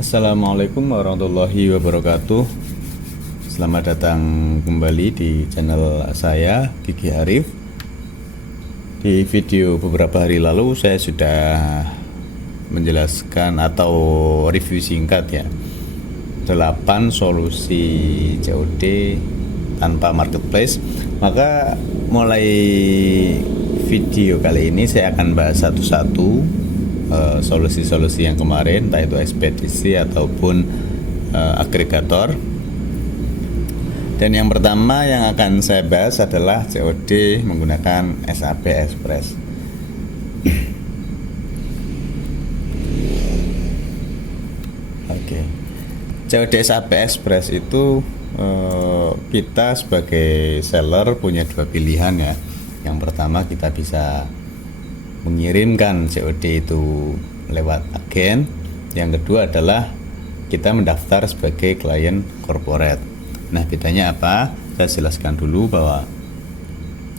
Assalamualaikum warahmatullahi wabarakatuh. Selamat datang kembali di channel saya, Gigi Arif. Di video beberapa hari lalu saya sudah menjelaskan atau review singkat ya 8 solusi COD tanpa marketplace. Maka mulai video kali ini saya akan bahas satu-satu solusi-solusi yang kemarin, entah itu ekspedisi ataupun agregator. Dan yang pertama yang akan saya bahas adalah COD menggunakan SAP Express. Oke. COD SAP Express itu kita sebagai seller punya dua pilihan ya. Yang pertama, kita bisa mengirimkan COD itu lewat agen. Yang kedua adalah kita mendaftar sebagai klien corporate. Nah, bedanya apa? Saya jelaskan dulu bahwa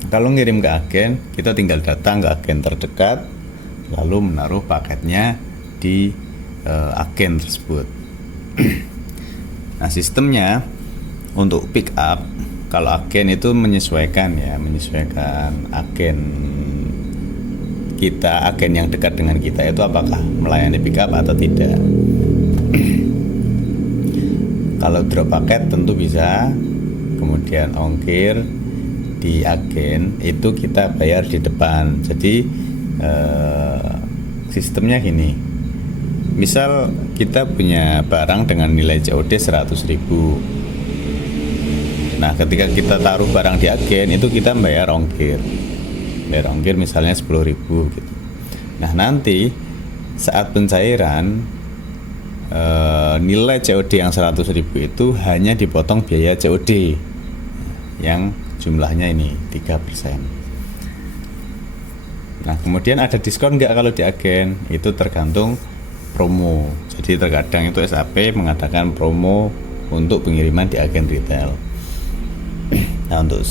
kalau ngirim ke agen, kita tinggal datang ke agen terdekat lalu menaruh paketnya di agen tersebut. Nah, sistemnya untuk pick up, kalau agen itu menyesuaikan agen kita, agen yang dekat dengan kita itu apakah melayani pick up atau tidak. Kalau drop paket tentu bisa, kemudian ongkir di agen itu kita bayar di depan. Jadi sistemnya gini, misal kita punya barang dengan nilai COD 100.000. Nah, ketika kita taruh barang di agen itu kita bayar ongkir misalnya 10.000 gitu. Nah, nanti saat pencairan nilai COD yang 100.000 itu hanya dipotong biaya COD yang jumlahnya ini 3%. Nah, kemudian ada diskon nggak kalau di agen? Itu tergantung promo. Jadi terkadang itu SAP mengadakan promo untuk pengiriman di agen retail. Nah, untuk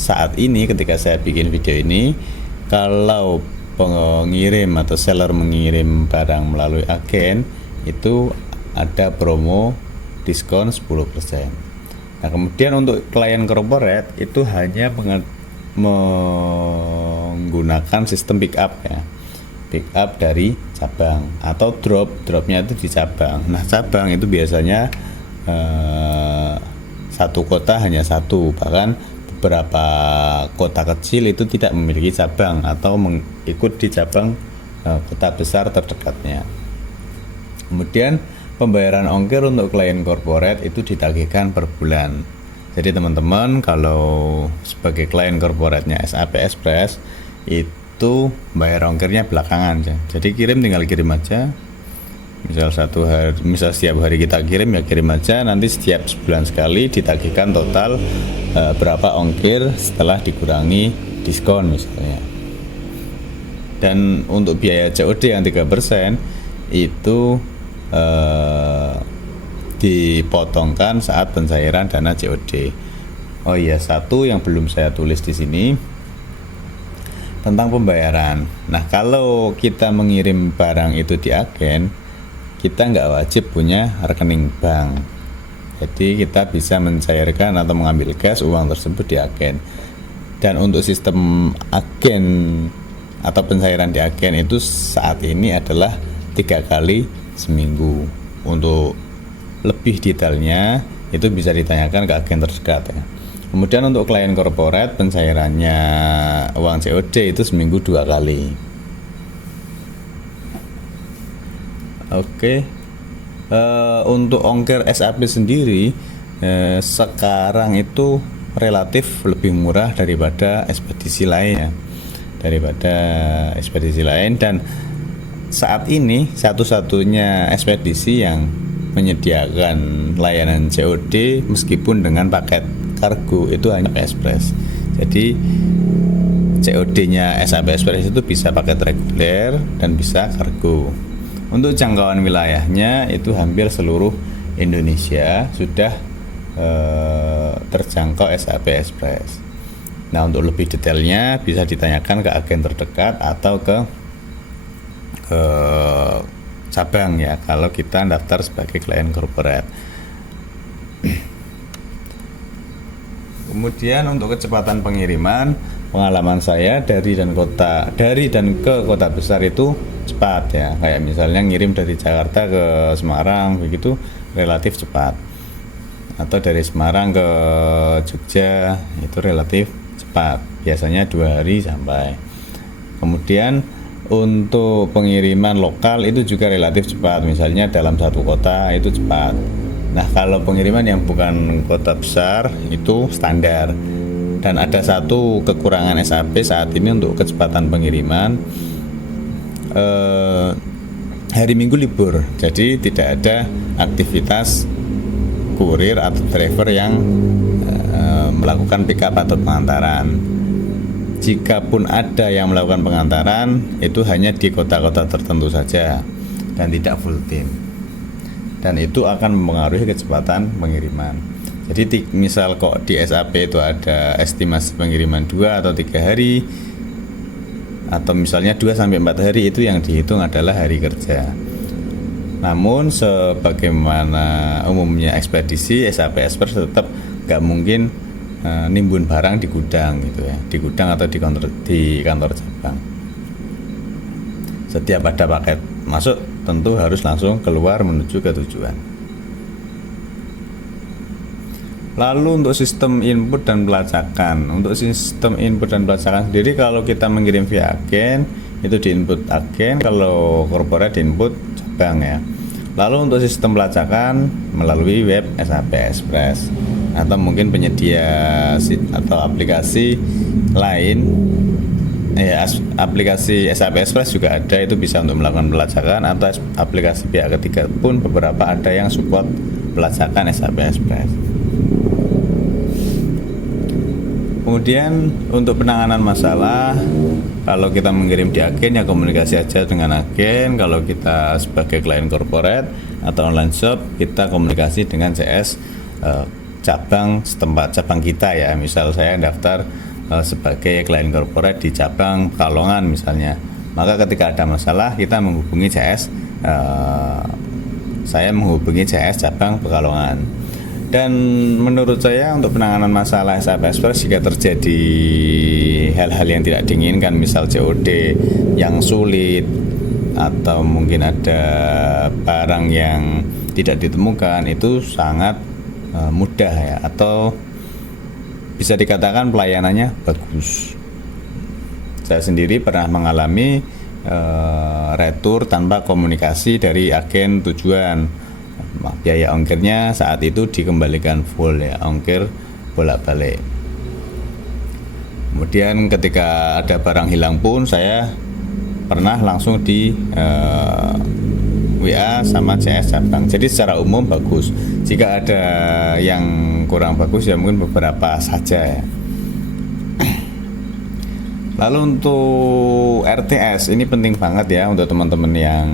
saat ini ketika saya bikin video ini, kalau pengirim atau seller mengirim barang melalui agen itu ada promo diskon 10%. Nah, kemudian untuk klien corporate itu hanya menggunakan sistem pick up ya. Pick up dari cabang atau dropnya itu di cabang. Nah, cabang itu biasanya satu kota hanya satu, bahkan beberapa kota kecil itu tidak memiliki cabang atau mengikut di cabang kota besar terdekatnya. Kemudian pembayaran ongkir untuk klien corporate itu ditagihkan per bulan. Jadi teman-teman kalau sebagai klien corporate-nya SAP Express itu bayar ongkirnya belakangan aja. Jadi tinggal kirim aja. Misal setiap hari kita kirim aja, nanti setiap sebulan sekali ditagihkan total berapa ongkir setelah dikurangi diskon misalnya. Dan untuk biaya COD yang 3% itu dipotongkan saat pencairan dana COD. Oh iya, satu yang belum saya tulis di sini tentang pembayaran. Nah, kalau kita mengirim barang itu di agen, kita nggak wajib punya rekening bank. Jadi kita bisa mencairkan atau mengambil cash uang tersebut di agen. Dan untuk sistem agen atau pencairan di agen itu saat ini adalah 3 kali seminggu. Untuk lebih detailnya itu bisa ditanyakan ke agen terdekat ya. Kemudian untuk klien corporate pencairannya uang COD itu seminggu 2 kali. Oke. Untuk ongkir SAP sendiri sekarang itu relatif lebih murah daripada ekspedisi lain dan saat ini satu-satunya ekspedisi yang menyediakan layanan COD meskipun dengan paket kargo itu hanya Express. Jadi COD-nya SAP Express itu bisa paket reguler dan bisa kargo. Untuk jangkauan wilayahnya itu hampir seluruh Indonesia sudah terjangkau SAP Express. Nah, untuk lebih detailnya bisa ditanyakan ke agen terdekat atau ke cabang ya, kalau kita daftar sebagai klien corporate. Kemudian untuk kecepatan pengiriman, pengalaman saya dari dan ke kota besar itu cepat ya, kayak misalnya ngirim dari Jakarta ke Semarang begitu relatif cepat, atau dari Semarang ke Jogja itu relatif cepat, biasanya 2 hari sampai. Kemudian untuk pengiriman lokal itu juga relatif cepat, misalnya dalam satu kota itu cepat. Nah, kalau pengiriman yang bukan kota besar itu standar. Dan ada satu kekurangan SAP saat ini untuk kecepatan pengiriman, hari Minggu libur, jadi tidak ada aktivitas kurir atau driver yang melakukan pick up atau pengantaran. Jikapun ada yang melakukan pengantaran, itu hanya di kota-kota tertentu saja dan tidak full tim, dan itu akan mempengaruhi kecepatan pengiriman. Jadi misal kok di SAP itu ada estimasi pengiriman 2 atau 3 hari, atau misalnya 2-4 hari, itu yang dihitung adalah hari kerja. Namun sebagaimana umumnya ekspedisi, SAP Express tetap nggak mungkin nimbun barang di gudang gitu ya, di gudang atau di kantor cabang. Setiap ada paket masuk tentu harus langsung keluar menuju ke tujuan. Lalu untuk sistem input dan pelacakan, untuk sistem input dan pelacakan sendiri, kalau kita mengirim via agen itu di input agen, kalau corporate di input cabang ya. Lalu untuk sistem pelacakan melalui web SAP Express, atau mungkin penyedia atau aplikasi lain ya, aplikasi SAP Express juga ada, itu bisa untuk melakukan pelacakan, atau aplikasi pihak ketiga pun beberapa ada yang support pelacakan SAP Express. Kemudian untuk penanganan masalah, kalau kita mengirim di agen ya komunikasi aja dengan agen. Kalau kita sebagai klien corporate atau online shop, kita komunikasi dengan CS cabang setempat, cabang kita ya. Misal saya daftar sebagai klien corporate di cabang Pekalongan misalnya, maka ketika ada masalah kita menghubungi CS, saya menghubungi CS cabang Pekalongan. Dan menurut saya untuk penanganan masalah SAP Express, jika terjadi hal-hal yang tidak diinginkan, misal COD yang sulit, atau mungkin ada barang yang tidak ditemukan, itu sangat mudah ya, atau bisa dikatakan pelayanannya bagus. Saya sendiri pernah mengalami retur tanpa komunikasi dari agen tujuan. Biaya ongkirnya saat itu dikembalikan full ya, ongkir bolak-balik. Kemudian ketika ada barang hilang pun saya pernah langsung di WA sama CS cabang. Jadi secara umum bagus. Jika ada yang kurang bagus ya mungkin beberapa saja ya. Lalu untuk RTS ini penting banget ya untuk teman-teman yang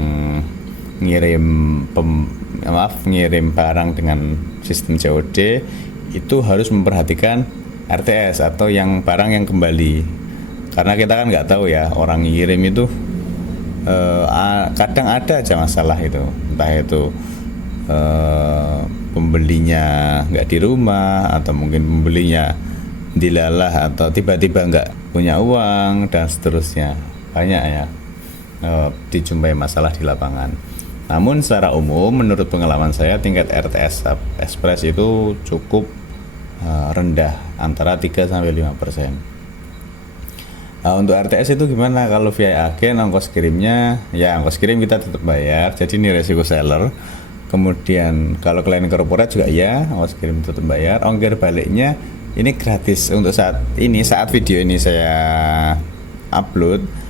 ngirim barang dengan sistem COD, itu harus memperhatikan RTS atau yang barang yang kembali, karena kita kan nggak tahu ya, orang ngirim itu kadang ada aja masalah itu, entah itu pembelinya nggak di rumah, atau mungkin pembelinya dilalah, atau tiba-tiba nggak punya uang, dan seterusnya. Banyak ya dijumpai masalah di lapangan. Namun secara umum menurut pengalaman saya tingkat RTS Express itu cukup rendah, antara 3-5%. Untuk RTS itu gimana? Kalau via agen ongkos kirimnya ya, ongkos kirim kita tetap bayar, jadi ini resiko seller. Kemudian kalau klien corporate juga ya, ongkos kirim tetap bayar. Ongkir baliknya ini gratis untuk saat ini, saat video ini saya upload.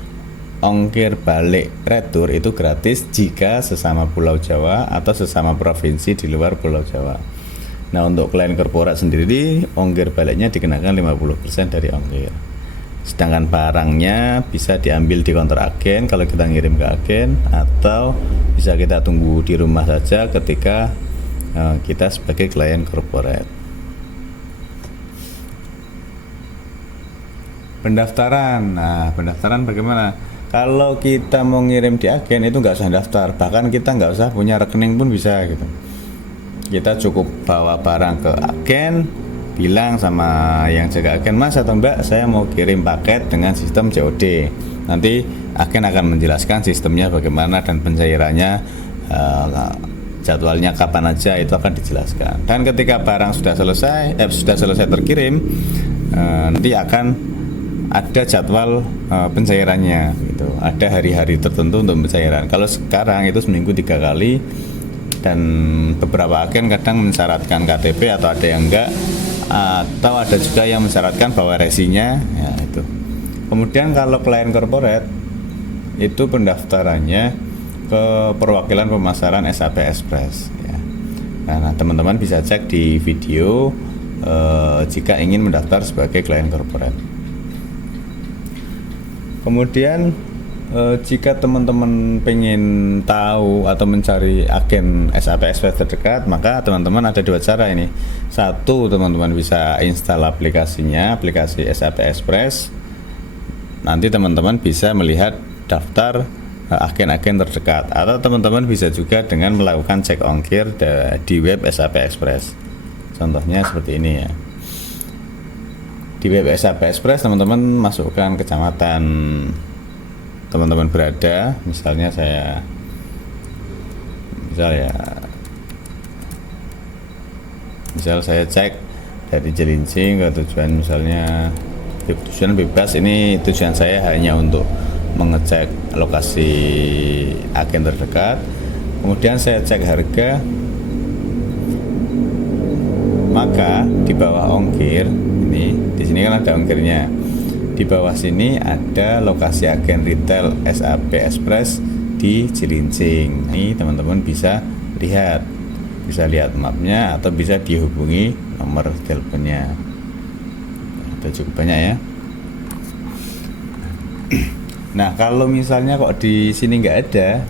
Ongkir balik retur itu gratis jika sesama Pulau Jawa atau sesama provinsi di luar Pulau Jawa. Nah, untuk klien korporat sendiri ongkir baliknya dikenakan 50% dari ongkir. Sedangkan barangnya bisa diambil di kantor agen kalau kita ngirim ke agen, atau bisa kita tunggu di rumah saja ketika kita sebagai klien korporat. Pendaftaran. Nah, pendaftaran bagaimana? Kalau kita mau ngirim di agen itu nggak usah daftar, bahkan kita nggak usah punya rekening pun bisa gitu. Kita cukup bawa barang ke agen, bilang sama yang jaga agen, Mas atau Mbak, saya mau kirim paket dengan sistem COD. Nanti agen akan menjelaskan sistemnya bagaimana dan pencairannya, jadwalnya kapan aja itu akan dijelaskan. Dan ketika barang sudah selesai terkirim, nanti akan ada jadwal pencairannya gitu. Ada hari-hari tertentu untuk pencairan. Kalau sekarang itu seminggu 3 kali, dan beberapa agen kadang mensyaratkan KTP atau ada yang enggak, atau ada juga yang mensyaratkan bahwa resinya ya itu. Kemudian kalau klien corporate itu pendaftarannya ke perwakilan pemasaran SAP Express ya. Nah, teman-teman bisa cek di video jika ingin mendaftar sebagai klien corporate. Kemudian jika teman-teman pengen tahu atau mencari agen SAP Express terdekat, maka teman-teman ada 2 cara ini. Satu, teman-teman bisa install aplikasinya, aplikasi SAP Express. Nanti teman-teman bisa melihat daftar agen-agen terdekat, atau teman-teman bisa juga dengan melakukan cek ongkir di web SAP Express. Contohnya seperti ini ya. Di web SAP Express teman-teman masukkan kecamatan teman-teman berada, misalnya misal saya cek dari Cilincing ke tujuan, misalnya tujuan bebas, ini tujuan saya hanya untuk mengecek lokasi agen terdekat. Kemudian saya cek harga, maka di bawah ongkir ini, di sini kan ada ongkirnya. Di bawah sini ada lokasi agen retail SAP Express di Cilincing. Ini teman-teman bisa lihat mapnya atau bisa dihubungi nomor teleponnya. Ada cukup banyak ya. Nah, kalau misalnya kok di sini nggak ada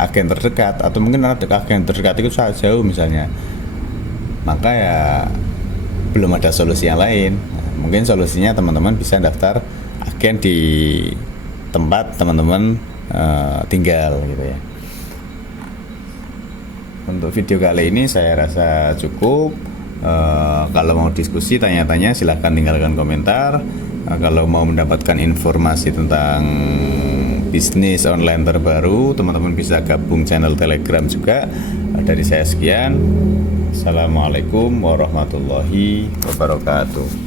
agen terdekat, atau mungkin ada agen terdekat itu sangat jauh misalnya, maka ya belum ada solusi yang lain. Mungkin solusinya teman-teman bisa daftar agen di tempat teman-teman tinggal gitu ya. Untuk video kali ini saya rasa cukup. Kalau mau diskusi, tanya-tanya, silahkan tinggalkan komentar. Kalau mau mendapatkan informasi tentang bisnis online terbaru, teman-teman bisa gabung channel Telegram juga. Dari saya sekian. Assalamualaikum warahmatullahi wabarakatuh.